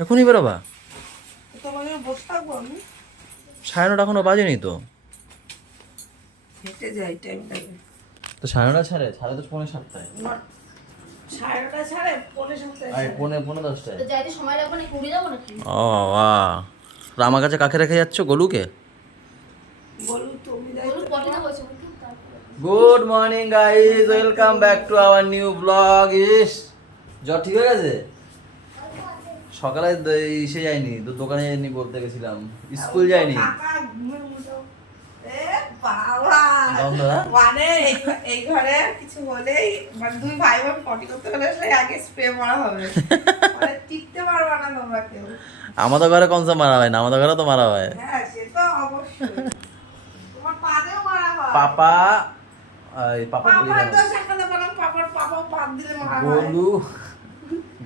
এখনই বেরোবা? 9:30 এখনো বাজেনি তো। হেঁটে যাই, টাইম লাগে। তো 9:30 ছাড়ে তো 7:45। 9:30 ছাড়ে 7:45। আরে 9:10টায়। তো যাইতে সময় লাগবে না, ঘুরে যাবো নাকি? ও বাহ, তো আমার কাছে কাকে রেখে যাচ্ছ? গোলুকে? বলু তুমি যাই। বলুন পটিতে বসে good morning guys, welcome back to our new blog. ইস, জ্বর ঠিক হয়ে গেছে? সকালে এসে যায়নি তো, দোকানে যাইনি, বলতে গেছিলাম, স্কুল যাইনি। কাকা ঘুমের মতো। এ বাবা, দাদা? মানে এই ঘরে কিছু হলেই মানে দুই ভাই বোন পটি করতে হলে সেই আগে স্প্রে মারা হবে। মানে টিকতে পারবা না তোমরা কেউ। আমাদের ঘরে কমসে মারা হয় না, আমাদের ঘরে তো মারা হয়। হ্যাঁ সে তো অবশ্যই। তোমার পাদেও মারা হয়। পাপা, পাপা বলি পাপার না। তো সকালে বললাম পাপার বাদ দিলে মারা হয়।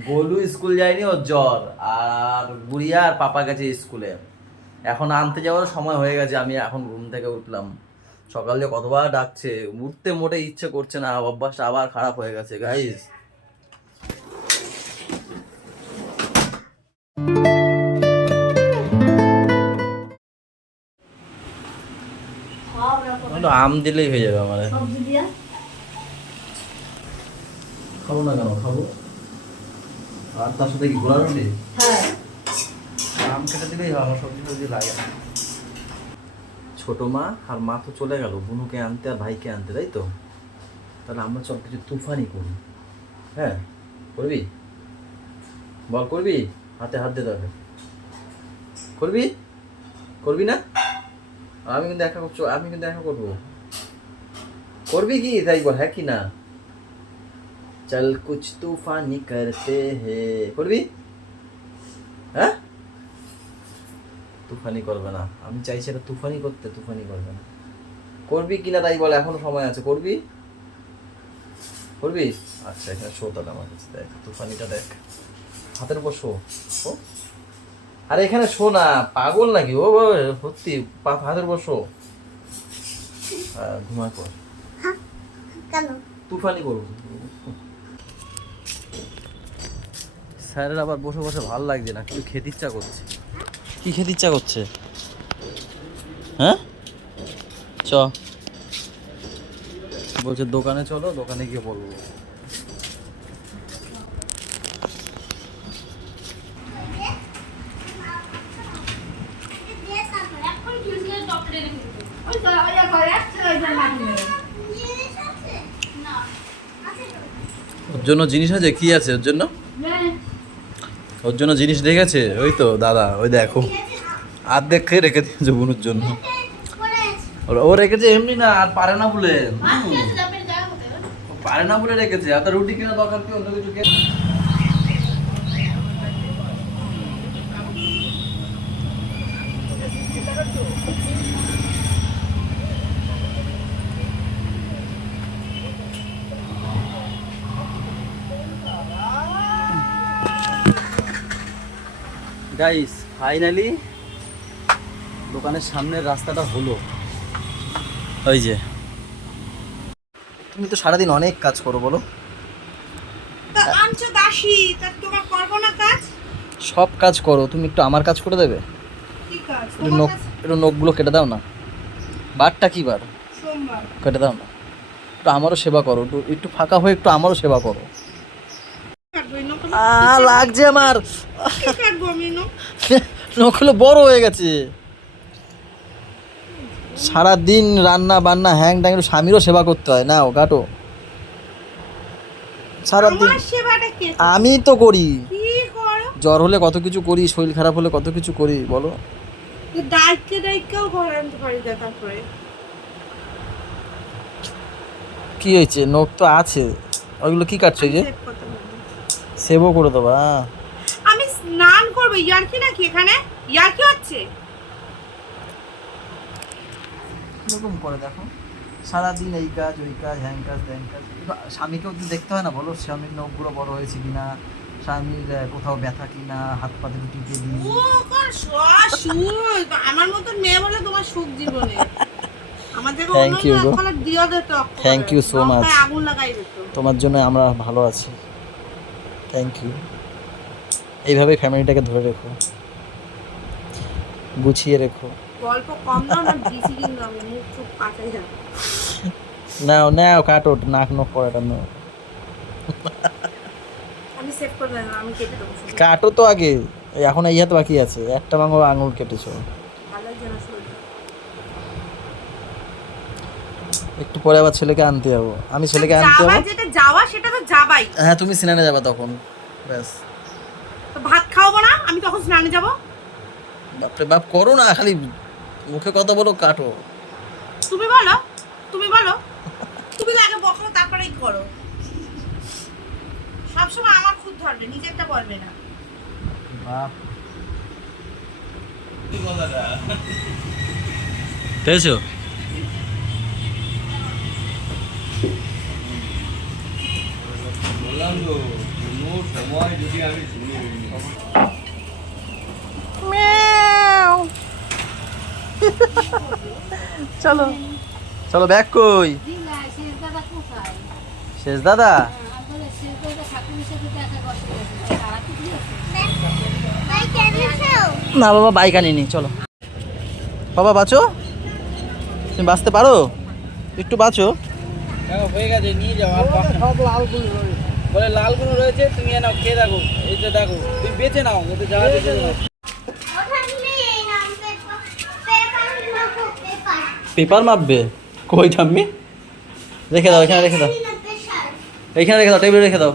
গোলু স্কুল যায়নি, ওর জ্বর। আর গুড়িয়া আর পাপা গেছে স্কুলে। এখন আনতে যাওয়ার সময় হয়ে গেছে, আমি এখন ঘুম থেকে উঠলাম। সকালে কতবার ডাকছে, উঠতে মোটে ইচ্ছে করছে না, অভ্যাসটা আবার খারাপ হয়ে গেছে গাইস। আম দিলেই হয়ে যাবে আমার। সবজি দিয়া খাবো না কেন? খাবো। আর তার সাথে কি ঘোরা রুটি? হ্যাঁ আম কেটে দিলেই আমার সবজি লাগে না। ছোট মা আর মা তো চলে গেল বুনুকে আনতে আর ভাইকে আনতে, তাই তো? তাহলে আমরা সব কিছু তুফানি করি। হ্যাঁ, করবি? বল করবি? হাতে হাত দিয়ে দেবে। করবি? করবি না? আমি কিন্তু দেখা করবো। করবি কি তাই বল, হ্যাঁ কি না? চল কুছ তুফানি করতে হে। করবি? হ্যাঁ, তুফানি করবে না। আমি চাইছি এটা তুফানি করতে, তুফানি করবে না। করবি কিনা তাই বল, এখনো সময় আছে। করবি? করবি? আচ্ছা, এখানে শো তাহলে আমার কাছে দেখ, তুফানিটা দেখ, হাতের উপর শো। ও আরে এখানে শো না, পাগল নাকি ও? সত্যি হাতের উপর শো। ঘুমায় পর। কেন তুফানি করবো। স্যারের আবার বসে বসে ভালো লাগছে না, কিছু খেতে ইচ্ছা করছে। কি খেতে ইচ্ছা করছে? হ্যাঁ, চ বলছে দোকানে চলো, দোকানে গিয়ে বলবো। ওর জন্য জিনিস আছে? কি আছে ওর জন্য? ওর জন্য জিনিস রেখেছে, ওই তো দাদা, ওই দেখো আর্ধেক খেয়ে রেখে দিয়েছে বুনুর জন্য। ও রেখেছে এমনি না, আর পারে না বলে। পারে না বলে রেখেছে। আর তার রুটি কেনা দরকার কি, অন্য কিছু কেনা? গাইস ফাইনালি দোকানের সামনের রাস্তাটা হলো। ওই যে, তুমি তো সারাদিন অনেক কাজ করো, বলো? আনছো দাসী, তা তোমার করবো না কাজ? সব কাজ করো, তুমি একটু আমার কাজ করে দেবে? কি কাজ? একটু নখগুলো কেটে দাও না। বারটা কি বার? সোমবার। কেটে দাও না। একটু আমারও সেবা করো, একটু ফাঁকা হয়ে একটু আমারও সেবা করো। লাগছে আমার। নখগুলো বড় হয়ে গেছে। সারাদিন রান্না বান্না হ্যাং ট্যাং, একটু স্বামীরও সেবা করতে হয় না? ও কাটো সারাদিন। আমি তো করি, জ্বর হলে কত কিছু করি, শরীর খারাপ হলে কত কিছু করি, বলো? কি হয়েছে? নখ তো আছে, ওইগুলো কি কাটছো? যে সেবও করে দেবা? আমি স্নান করবো, ইয়ার্কি নাকি এখানে? ইয়ার্কি হচ্ছে? এরকম করে দেখো, সারাদিন এই কাজ ওই কাজ, হ্যাং কাজ ত্যাং কাজ। স্বামীকেও তো দেখতে হয় না, বলো? স্বামীর নখগুলো বড় হয়েছে কিনা, স্বামীর কোথাও ব্যথা কিনা, হাত পাতে টিপে দিই। আমার মতো মেয়ে বলে তোমার সুখ জীবনে। থ্যাংক ইউ গো, থ্যাংক ইউ সো মাচ। তোমার জন্য আমরা ভালো আছি। Thank you. এইভাবে ফ্যামিলিটাকে ধরে রেখো, গুছিয়ে রেখো। গল্প কম দাও না, দিছি কিন্তু আমি মুখ চুপ কাটাই যাবে। নাও নাও কাটো, নাক নখ করাটা নাও, আমি সেভ করে দিলাম, আমি কেটে দেবো শুধু। কাটো তো আগে। এখন এই হাতে বাকি আছে, একটা আঙুল কেটেছো। ভালো লাগছে না শরীরটা। একটু পরে আবার ছেলেকে আনতে যাবো, আমি ছেলেকে আনতে যাওয়া যাবো। যেটা যাওয়া সেটা তো যাবাই। হ্যাঁ তুমি স্নানে যাবে তখন, ব্যাস। তো ভাত খাওয়াবো না, আমি তখন স্নানে যাবো। বাপরে বাপ করো না, খালি মুখে কথা বলো, কাটো। তুমি বলো, তুমি বলো, তুমি তো আগে বকো তারপরেই করো। সবসময় আমার খুদ ধরবে, নিজেরটা বলবে না। পেয়েছো? বললাম তো কোনো সময় যদি আমি শুনি চলো চলো, ব্যাগ কই? শেষ দাদা, না বাবা বাইক আনিনি, চলো বাবা বাঁচো, তুমি বাঁচতে পারো, একটু বাঁচো। হয়ে গেছে, নিয়ে যাও। সব লালগুলো বলে লালগুলো রয়েছে, তুমি নাও, খেয়ে দেখো। এই যে দেখো, তুমি বেঁচে নাও, এতে যা বেঁচে নাও। পেপার মাপবে কই ঠাম্মি? রেখে দাও, এখানে রেখে দাও, এইখানে রেখে দাও, টেবিলে রেখে দাও,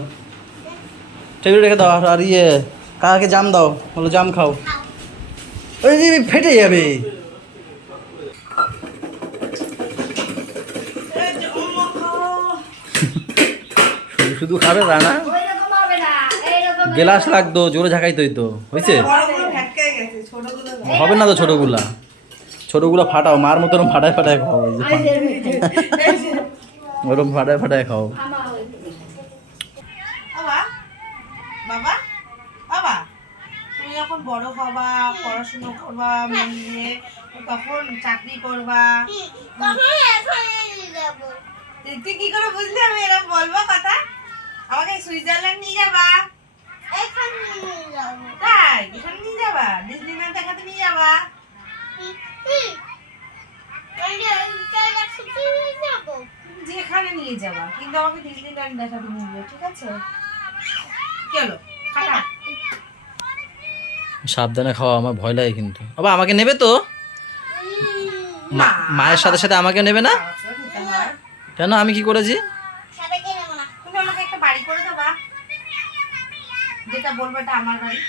টেবিলে রেখে দাও। আর ইয়ে কাকাকে জাম দাও, বলো জাম খাও। ওই যে ফেটে যাবে। শুধু শুধু খাবে রানা, গেলাস লাগতো, জোরে ঝাঁকাইতোই তো, হয়েছে? বড়গুলো ভ্যাটকায় গেছে, ছোটগুলো না। হবে না তো ছোটগুলা, ছোটগুলা ফাটাও, মার মতো ওরম ফাটায় ফাটায় খাও, ওই যে ওরম ফাটায় ফাটায় খাও। বাবা, বাবা, বাবা, তুমি যখন বড় হবা, পড়াশোনা করবা মন দিয়ে, তখন চাকরি করবা, তুই কি করে বুঝলি আমি এরকম বলবো কথা? আমাকে সুইজারল্যান্ড নিয়ে যাবা? তাই এখানে নিয়ে যাবা? ডিজনিল্যান্ড দেখাতে নিয়ে যাবা? যেখানে নিয়ে যাবা, কিন্তু আমাকে ডিজনিল্যান্ড দেখাতে নিয়ে যাবে, ঠিক আছে? চলো টাটা। সাবধানে খাওয়া, আমার ভয় লাগে কিন্তু। বাবা আমাকে নেবে তো? মায়ের সাথে সাথে আমাকে নেবে না? নিতে হয়। কেন, আমি কি করেছি? তুমি আমাকে একটা বাড়ি করে দেবা, যেটা বলবো এটা আমার বাড়ি।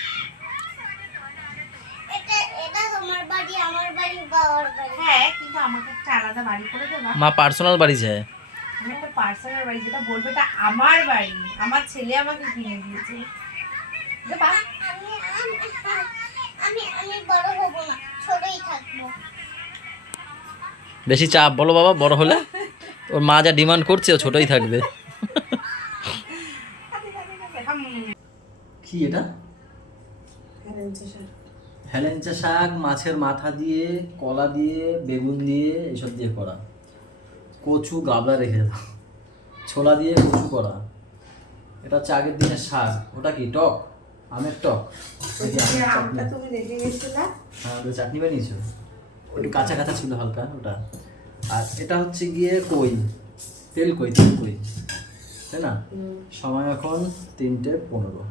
হ্যাঁ, কিন্তু আমাকে একটা আলাদা বাড়ি করে দেবা। মা পার্সোনাল বাড়ি যায়। আমি একটা পার্সোনাল বাড়ি, যেটা বলবো এটা আমার বাড়ি, আমার ছেলে আমাকে কিনে দিয়েছে। দেবা? বেশি চাপ বলো বাবা, বড় হলে ওর মা যা ডিমান্ড করছে ও ছোটই থাকবে। কি এটা? হেলেঞ্চা শাক মাছের মাথা দিয়ে, কলা দিয়ে, বেগুন দিয়ে, এসব দিয়ে করা। কচু গাবলা রেখে দাও, ছোলা দিয়ে কচু করা। এটা হচ্ছে আগের দিনের শাক। ওটা কি টক? আমের টক? এই যে আমের চাটনি। তুমি রেখে গেছিলা? হ্যাঁ, ওটা চাটনি বানিয়েছো, একটু কাঁচা কাঁচা ছিল হালকা ওটা। আর এটা হচ্ছে গিয়ে কই, তেল কই, তেল কই, তাই না? সময় এখন 3:15।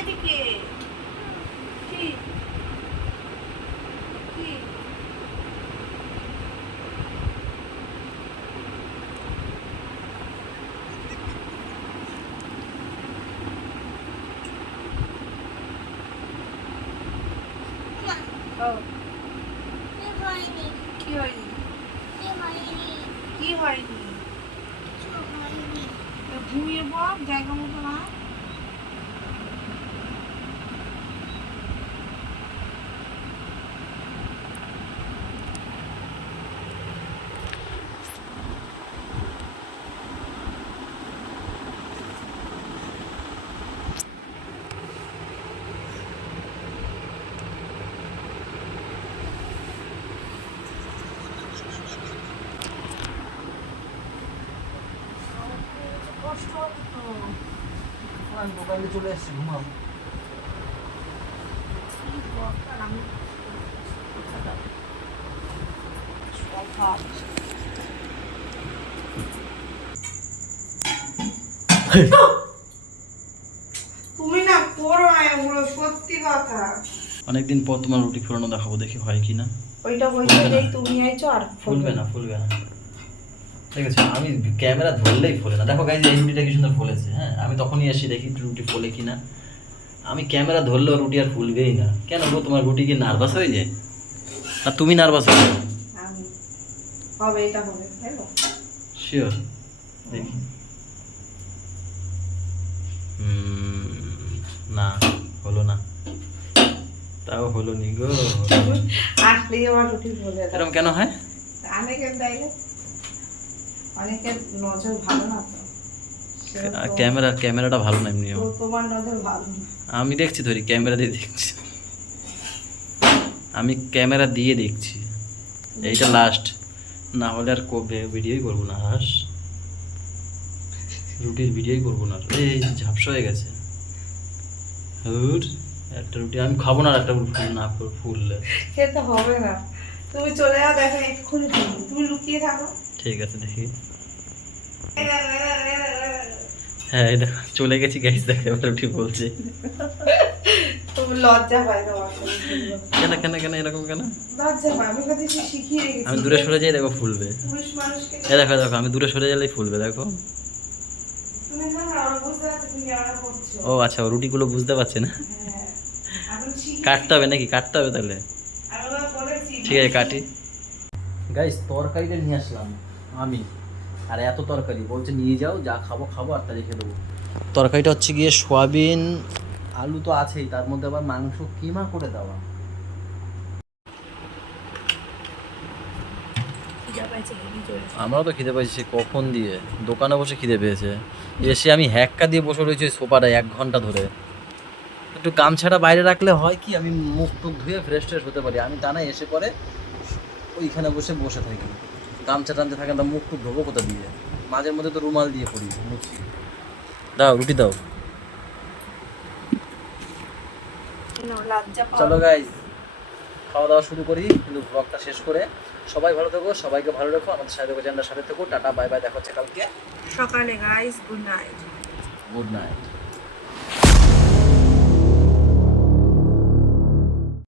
এদিকে কি কি কি হয়নি? কি হয়নি? ঘুমিয়ে পড়, জায়গা মতো না। কষ্ট হতো। আমি দোকানে চলে এসেছি, ঘুমাবো। তুমি না করো না এগুলো, সত্যি কথা। অনেকদিন পর তোমার রুটি ফোড়ানো দেখাবো, দেখি হয় কি না। ওইটা বলতে যেই তুমি আইছো আর ফুলবে না, ফুলবে না। ঠিক আছে, আমি ক্যামেরা ধরলেই ফোলে না। দেখো গাইজ, এই রুটিটা কি সুন্দর ফলেছে। হ্যাঁ, আমি তখনই এসে দেখি রুটি ফোলে কি না। আমি ক্যামেরা ধরলেও রুটি আর ফুলবেই না। কেন গো, তোমার রুটি কি নার্ভাস হয়ে যায়? আর তুমি নার্ভাস হয়ে যাও? আমি হবে, এটা হবে, দেখো। শিওর, দেখি। না, হলো না। তাও হলো নি গো। আসলেই আমার রুটি বলে দাও। এরকম কেন হয়? অনেকের তাইলে অনেকের নজর ভালো না তো। ক্যামেরাটা ভালো না এমনিও। তো তোমার নজর ভালো না। আমি দেখছি, ধরি ক্যামেরা দিয়ে দেখছি। আমি ক্যামেরা দিয়ে দেখছি। এইটা লাস্ট, না হলে আর কবে ভিডিওই করবো না। হাস, রুটির ভিডিওই করবো না। এই ঝাপসা হয়ে গেছে। একটা রুটি আমি খাবো না, আর একটা ফুল না ফুললে খেতে হবে না। তুমি চলে যাও, দেখো এক্ষুনি ফুলবে। তুমি লুকিয়ে থাকো। ঠিক আছে, দেখি। হ্যাঁ, এটা চলে গেছি গাইস, দেখো এবার রুটি বলছে। তুমি লজ্জা পাই তোমার। কেন কেন কেন এরকম কেন? লজ্জা পাই, আমি কথা শিখিয়ে রেখেছি। আমি দূরে সরে যাই, দেখো ফুলবে। পুরুষ মানুষকে দেখো দেখো, আমি দূরে সরে গেলেই ফুলবে, দেখো। তুমি না আর বুঝতে পারছো তুমি কেমন করছো। ও আচ্ছা, ও রুটিগুলো বুঝতে পারছে না। হ্যাঁ, এখন শিখিয়ে কাটতে হবে নাকি? কাটতে হবে তাহলে। আমি ওরা বলেছি। ঠিক আছে, কাটি। গাইস, তরকারিটা নিয়ে আসলাম আমি, আর এত তরকারি বলছে নিয়ে যাও, যা খাবো খাবো, আর তা রেখে দেবো। তরকারিটা হচ্ছে গিয়ে সোয়াবিন, আলু তো আছেই, তার মধ্যে আবার মাংস কিমা করে দেওয়া। আমরাও তো খিদে পাইছি কখন দিয়ে, দোকানে বসে খিদে পেয়েছে। এসে আমি হ্যাক্কা দিয়ে বসে রয়েছি ওই সোফাটায় 1 ঘন্টা ধরে। একটু গামছাটা বাইরে রাখলে হয় কি, আমি মুখ টুক ধুয়ে ফ্রেশ ট্রেশ হতে পারি। আমি টানা এসে পরে ওইখানে বসে বসে থাকি, গামছা টানতে থাকে না, মুখ টুক ধোবো কোথা দিয়ে? মাঝের মধ্যে তো রুমাল দিয়ে পড়ি, মুছি। দাও রুটি দাও। লজ্জা পাও। চলো গাইজ, খাওয়া দাওয়া শুরু করি, কিন্তু ব্লগটা শেষ করে। সবাই ভালো থেকো, সবাইকে ভালো রাখো, আমাদের সাথে থেকো, চ্যানেলের সাথে থেকো। টাটা, বাই বাই, দেখা হচ্ছে কালকে সকালে guys, good night. Good night.